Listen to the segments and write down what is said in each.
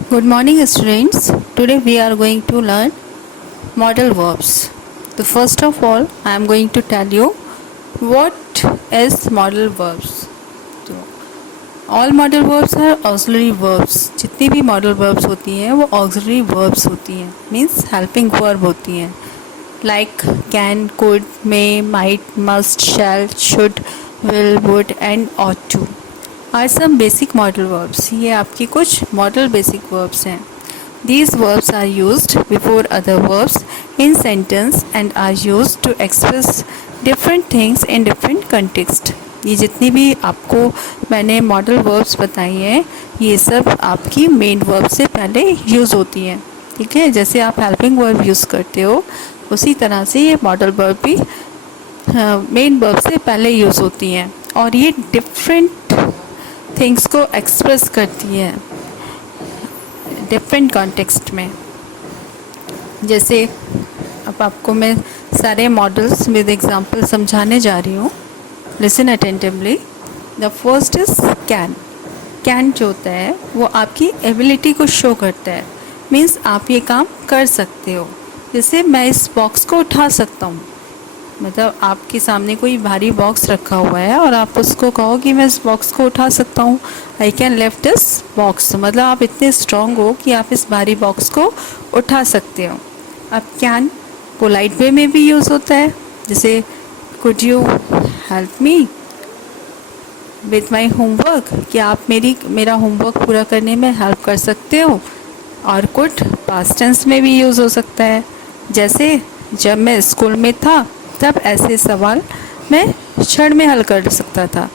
Good morning, students. Today we are going to learn modal verbs. So first of all, I am going to tell you what is modal verbs. तो all modal verbs are auxiliary verbs. जितनी भी modal verbs होती हैं वो auxiliary verbs होती हैं, means helping verb होती हैं. Like can, could, may, might, must, shall, should, will, would and ought to. Are some basic modal verbs. ये आपकी कुछ मॉडल बेसिक वर्ब्स हैं. These verbs are used before other verbs in sentence and are used to express different things in different context. ये जितनी भी आपको मैंने modal verbs बताई हैं ये सब आपकी मेन वर्ब से पहले यूज़ होती हैं. ठीक है, जैसे आप हेल्पिंग वर्ब यूज़ करते हो उसी तरह से ये मॉडल वर्ब भी मेन वर्ब से पहले यूज़ होती हैं और ये डिफरेंट थिंग्स को एक्सप्रेस करती है डिफरेंट कॉन्टेक्स्ट में. जैसे अब आपको मैं सारे मॉडल्स विद एग्जांपल समझाने जा रही हूँ. Listen attentively. The first is can. Can जो होता है वो आपकी एबिलिटी को शो करता है. मीन्स आप ये काम कर सकते हो. जैसे मैं इस बॉक्स को उठा सकता हूँ. मतलब आपके सामने कोई भारी बॉक्स रखा हुआ है और आप उसको कहो कि मैं इस बॉक्स को उठा सकता हूँ. I can lift this box. मतलब आप इतने स्ट्रॉन्ग हो कि आप इस भारी बॉक्स को उठा सकते हो. अब कैन पोलाइट वे में भी यूज़ होता है. जैसे could you help me with my homework. कि आप मेरा होमवर्क पूरा करने में हेल्प कर सकते हो. और कुड पास्ट टेंस में भी यूज़ हो सकता है. जैसे जब मैं स्कूल में था तब ऐसे सवाल मैं क्षण में हल कर सकता था.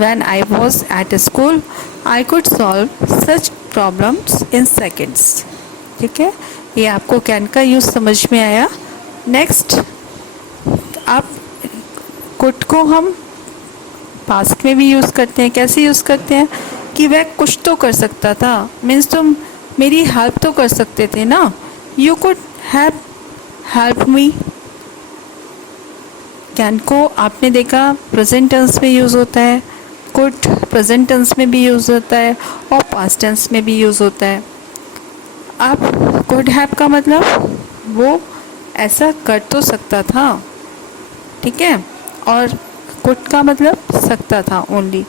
When I was at school, I could solve such problems in seconds. ठीक है, ये आपको कैन का यूज़ समझ में आया. नेक्स्ट, आप कुड को हम पास्ट में भी यूज़ करते हैं. कैसे यूज़ करते हैं कि वह कुछ तो कर सकता था. मीन्स तुम मेरी हेल्प तो कर सकते थे ना. You could have help me. Can को आपने देखा प्रेजेंट टेंस में यूज़ होता है. कुड प्रेजेंट टेंस में भी यूज़ होता है और पास्ट टेंस में भी यूज़ होता है. अब कुड हैव का मतलब वो ऐसा कर तो सकता था. ठीक है, और कुड का मतलब सकता था ओनली.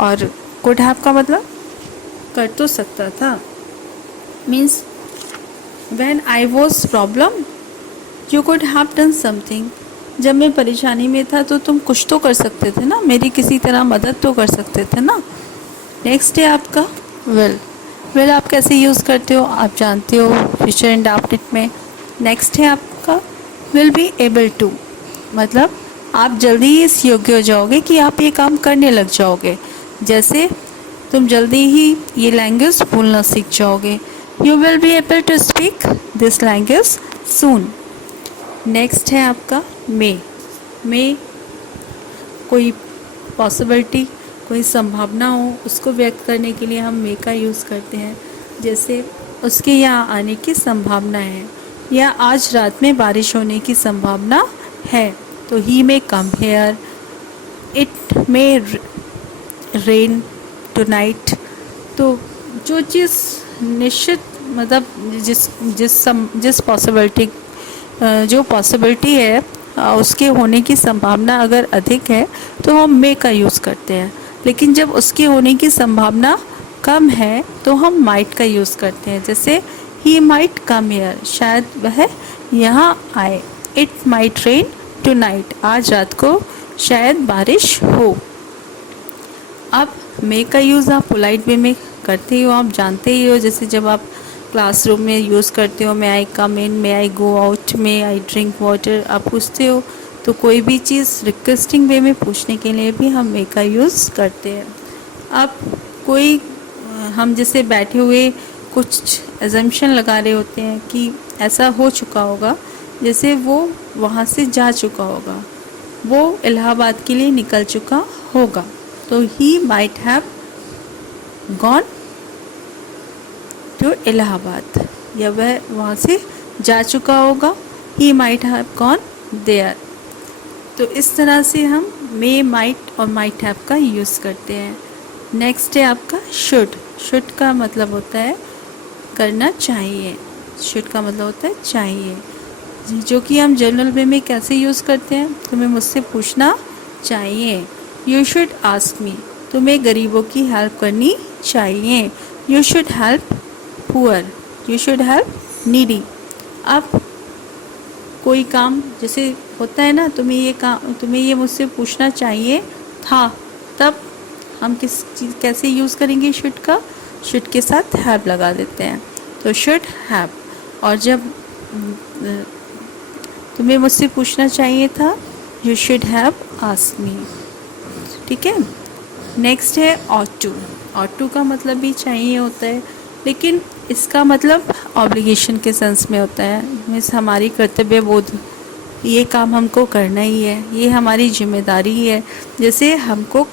और कुड हैव का मतलब कर तो सकता था. Means when I was problem you could have done something. जब मैं परेशानी में था तो तुम कुछ तो कर सकते थे ना. मेरी किसी तरह मदद तो कर सकते थे ना. नेक्स्ट है आपका विल. विल आप कैसे यूज़ करते हो आप जानते हो फ्यूचर इंडेफिनिट में. नेक्स्ट है आपका विल बी एबल टू. मतलब आप जल्दी ही इस योग्य हो जाओगे कि आप ये काम करने लग जाओगे. जैसे तुम जल्दी ही ये लैंग्वेज बोलना सीख जाओगे. You will be able to speak this language soon. Next है आपका मे. मे कोई पॉसिबिलिटी कोई संभावना हो उसको व्यक्त करने के लिए हम मे का यूज़ करते हैं. जैसे उसके यहाँ आने की संभावना है या आज रात में बारिश होने की संभावना है तो he may come here. It may rain tonight. तो जो चीज़ निश्चित मतलब जिस पॉसिबिलिटी जो पॉसिबिलिटी है उसके होने की संभावना अगर अधिक है तो हम मे का यूज़ करते हैं. लेकिन जब उसके होने की संभावना कम है तो हम माइट का यूज़ करते हैं. जैसे ही माइट कम हियर. शायद वह यहाँ आए. It might rain tonight. आज रात को शायद बारिश हो. अब मे का यूज़ आप पोलाइट वे में करते ही हो. आप जानते ही हो. जैसे जब आप क्लासरूम में यूज़ करते हो may I come in, may I go out, may I drink water. आप पूछते हो तो कोई भी चीज़ रिक्वेस्टिंग वे में पूछने के लिए भी हम मे का यूज़ करते हैं. अब कोई हम जैसे बैठे हुए कुछ एजम्पशन लगा रहे होते हैं कि ऐसा हो चुका होगा. जैसे वो वहाँ से जा चुका होगा, वो इलाहाबाद के लिए निकल चुका होगा. तो he might have gone to Allahabad. या वह वहाँ से जा चुका होगा. He might have gone there. तो इस तरह से हम मे, माइट और माइट हैव का यूज़ करते हैं. नेक्स्ट है आपका शुड. शुड का मतलब होता है करना चाहिए। शुड का मतलब होता है चाहिए, जो कि हम जनरल वे में कैसे यूज़ करते हैं, तुम्हें मुझसे पूछना चाहिए। यू शुड आस्क मी, तुम्हें गरीबों की हेल्प करनी चाहिए। You should help poor, you should help needy. अब कोई काम जैसे होता है ना, तुम्हें ये मुझसे पूछना चाहिए था, तब हम किस चीज़ कैसे यूज़ करेंगे शुड का, शुड के साथ हैव लगा देते हैं, तो शुड हैव। और जब तुम्हें मुझसे पूछना चाहिए था, you should have asked me. ठीक है। नेक्स्ट है ऑट टू। ऑट टू का मतलब भी चाहिए होता है, लेकिन इसका मतलब ऑब्लिगेशन के सेंस में होता है। मीन्स हमारी कर्तव्य बोध, ये काम हमको करना ही है, ये हमारी जिम्मेदारी है, जैसे हमको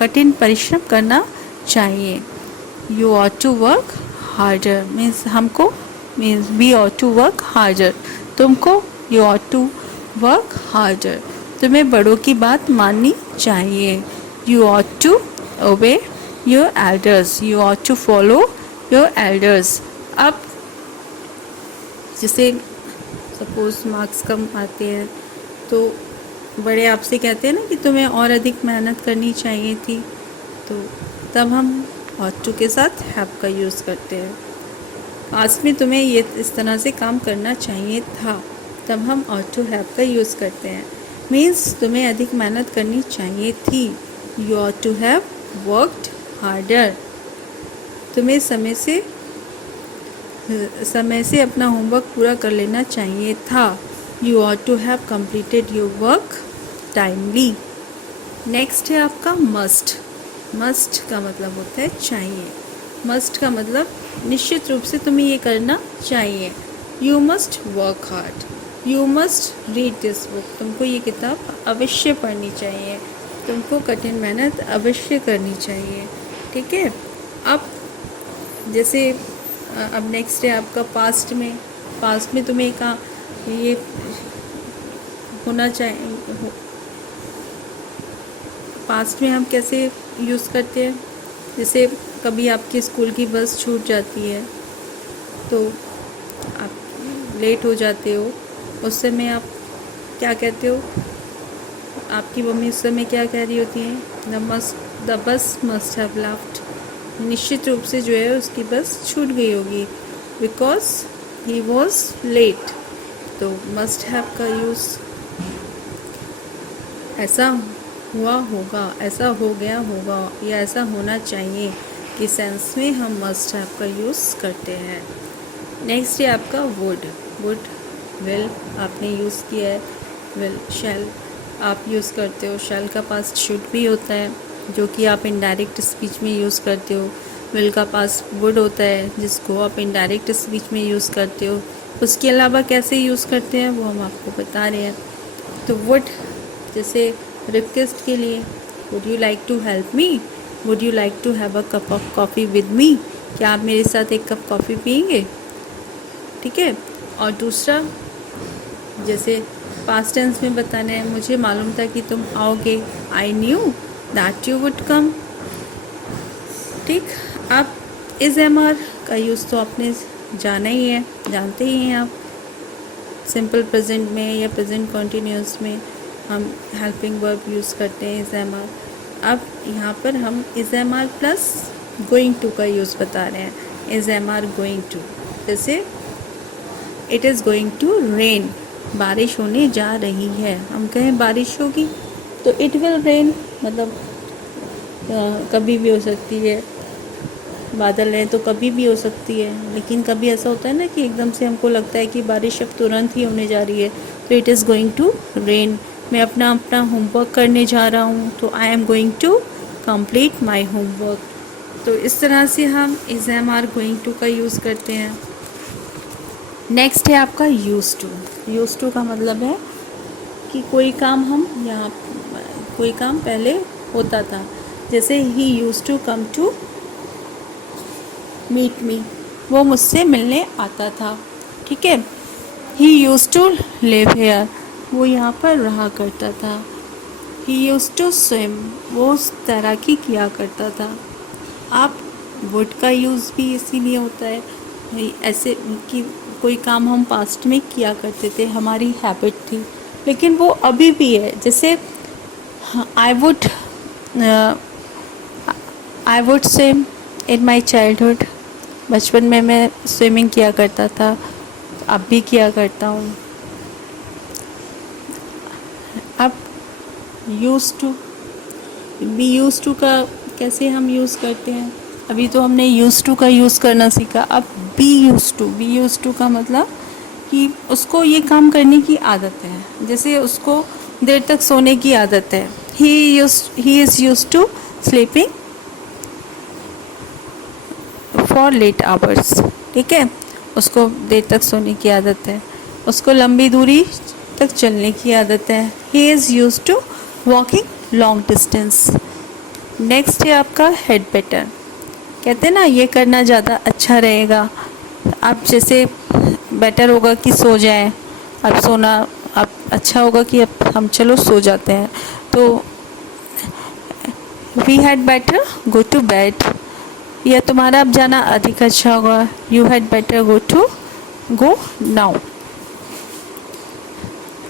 कठिन परिश्रम करना चाहिए। You ought to work harder, means हमको, means we ought to work harder, तुमको you ought to work harder. तुम्हें बड़ों की बात माननी चाहिए। You ought to obey your elders, you ought to follow your elders. अब जैसे सपोज मार्क्स कम आते हैं तो बड़े आपसे कहते हैं ना कि तुम्हें और अधिक मेहनत करनी चाहिए थी, तो तब हम ऑट टू के साथ हैव का यूज़ करते हैं। पास्ट में तुम्हें ये इस तरह से काम करना चाहिए था, तब हम ऑट टू हैव का यूज़ करते हैं। मीन्स तुम्हें अधिक मेहनत करनी चाहिए थी। You ought to have worked harder, तुम्हें समय से अपना होमवर्क पूरा कर लेना चाहिए था। You ought to have completed your work timely. Next है आपका मस्ट। मस्ट का मतलब होता है चाहिए। मस्ट का मतलब निश्चित रूप से तुम्हें ये करना चाहिए। You must work hard, you must read this book, तुमको ये किताब अवश्य पढ़नी चाहिए, तुमको कठिन मेहनत अवश्य करनी चाहिए। ठीक है। अब जैसे अब नेक्स्ट है आपका पास्ट में। पास्ट में तुम्हें का ये होना चाहिए। पास्ट में हम कैसे यूज़ करते हैं, जैसे कभी आपकी स्कूल की बस छूट जाती है तो आप लेट हो जाते हो, उस समय आप क्या कहते हो, आपकी मम्मी उस समय क्या कह रही होती है, the bus must have left, निश्चित रूप से जो है उसकी बस छूट गई होगी, बिकॉज ही वॉज लेट। तो मस्ट हैव का यूज़ ऐसा हुआ होगा, ऐसा हो गया होगा, या ऐसा होना चाहिए कि सेंस में हम मस्ट हैव का यूज़ करते हैं। नेक्स्ट है आपका वुड। वुड विल आपने यूज़ किया है, विल शैल आप यूज़ करते हो। शैल का पास्ट शुड भी होता है, जो कि आप इनडायरेक्ट स्पीच में यूज़ करते हो। विल का पास्ट वुड होता है, जिसको आप इनडायरेक्ट स्पीच में यूज़ करते हो। उसके अलावा कैसे यूज़ करते हैं वो हम आपको बता रहे हैं। तो वुड जैसे रिक्वेस्ट के लिए, would you like to help me, would you like to have a cup of coffee with me, क्या आप मेरे साथ एक कप कॉफ़ी पियेंगे। ठीक है। और दूसरा जैसे पास्ट टेंस में बताना है, मुझे मालूम था कि तुम आओगे, I knew that you would come. ठीक। आप इज़ एम आर का यूज़ तो आपने जाना ही है, जानते ही हैं आप। सिंपल प्रेजेंट में या प्रेजेंट कॉन्टीन्यूअस में हम हेल्पिंग वर्ब यूज़ करते हैं इज़ एम आर। अब यहाँ पर हम is am are plus going to का यूज़ बता रहे हैं। Is am are going to, जैसे it is going to rain, बारिश होने जा रही है। हम कहें बारिश होगी तो इट विल रेन, मतलब कभी भी हो सकती है, बादल है तो कभी भी हो सकती है। लेकिन कभी ऐसा होता है ना कि एकदम से हमको लगता है कि बारिश अब तुरंत ही होने जा रही है, तो it is going to rain. मैं अपना होमवर्क करने जा रहा हूँ, तो I am going to complete my homework. तो इस तरह से हम is am are going to का यूज़ करते हैं। नेक्स्ट है आपका यूज़ टू। यूज़ टू का मतलब है कि कोई काम कोई काम पहले होता था, जैसे he used to come to meet me, वो मुझसे मिलने आता था। ठीक है। He used to live here, वो यहाँ पर रहा करता था। ही यूज़ टू स्विम, वो तैराकी किया करता था। आप वुड का यूज़ भी इसीलिए होता है ऐसे कि कोई काम हम पास्ट में किया करते थे, हमारी हैबिट थी, लेकिन वो अभी भी है। जैसे I would say in my childhood, बचपन में मैं स्विमिंग किया करता था, अब भी किया करता हूँ। अब यूज़ टू का कैसे हम यूज़ करते हैं? अभी तो हमने यूज़ टू का यूज़ करना सीखा, अब बी यूज़ टू का मतलब कि उसको ये काम करने की आदत है। जैसे उसको देर तक सोने की आदत है, he is used to sleeping for late hours, ठीक है, उसको देर तक सोने की आदत है। उसको लंबी दूरी तक चलने की आदत है, he is used to walking long distance. Next है आपका हेड बेटर, कहते हैं ना ये करना ज़्यादा अच्छा रहेगा। अब जैसे बेटर होगा कि सो जाएं, अब सोना अब अच्छा होगा कि अब हम चलो सो जाते हैं, तो we had better go to bed, या तुम्हारा अब जाना अधिक अच्छा होगा, you had better go now.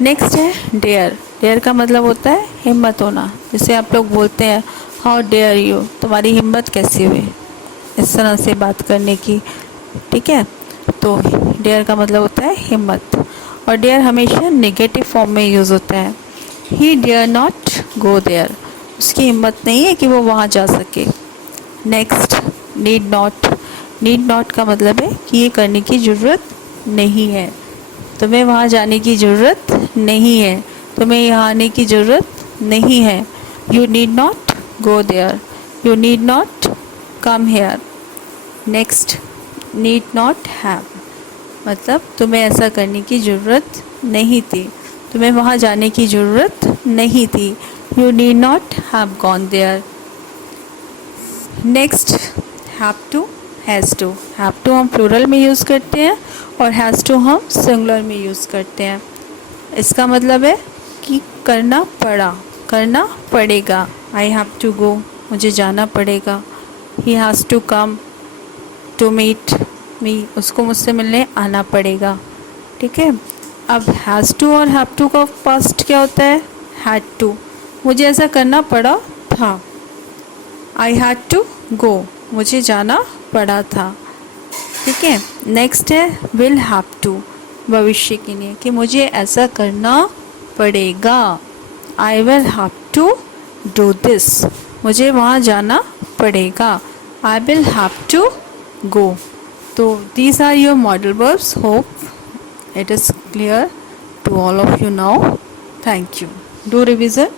Next है डेयर का मतलब होता है हिम्मत होना। जैसे आप लोग बोलते हैं हाउ डेयर यू, तुम्हारी हिम्मत कैसी हुई इस तरह से बात करने की, ठीक है। तो डेयर का मतलब होता है हिम्मत, और डेयर हमेशा नेगेटिव फॉर्म में यूज़ होता है। He dare not go there, उसकी हिम्मत नहीं है कि वो वहाँ जा सके। नेक्स्ट नीड नॉट का मतलब है कि ये करने की ज़रूरत नहीं है, तुम्हें वहाँ जाने की ज़रूरत नहीं है, तुम्हें यहाँ आने की ज़रूरत नहीं है। You need not go there, you need not come here. Next need not have, मतलब तुम्हें ऐसा करने की ज़रूरत नहीं थी, तुम्हें वहाँ जाने की ज़रूरत नहीं थी। You need not have gone there. Next has to हम प्लूरल में यूज़ करते हैं और हैज़ टू हम सिंगुलर में यूज़ करते हैं। इसका मतलब है कि करना पड़ेगा। आई हैव टू गो, मुझे जाना पड़ेगा। He has to come to meet me, उसको मुझसे मिलने आना पड़ेगा, ठीक है। अब हैज़ टू और हैव टू का पास्ट क्या होता है? हैड टू, मुझे ऐसा करना पड़ा था। आई हैड टू गो, मुझे जाना पड़ा था, ठीक है। नेक्स्ट है विल हैव टू, भविष्य के लिए कि मुझे ऐसा करना पड़ेगा। I will have to do this, मुझे वहाँ जाना पड़ेगा। I will have to go. तो these are your model verbs. Hope it is clear to all of you now. Thank you. Do revision.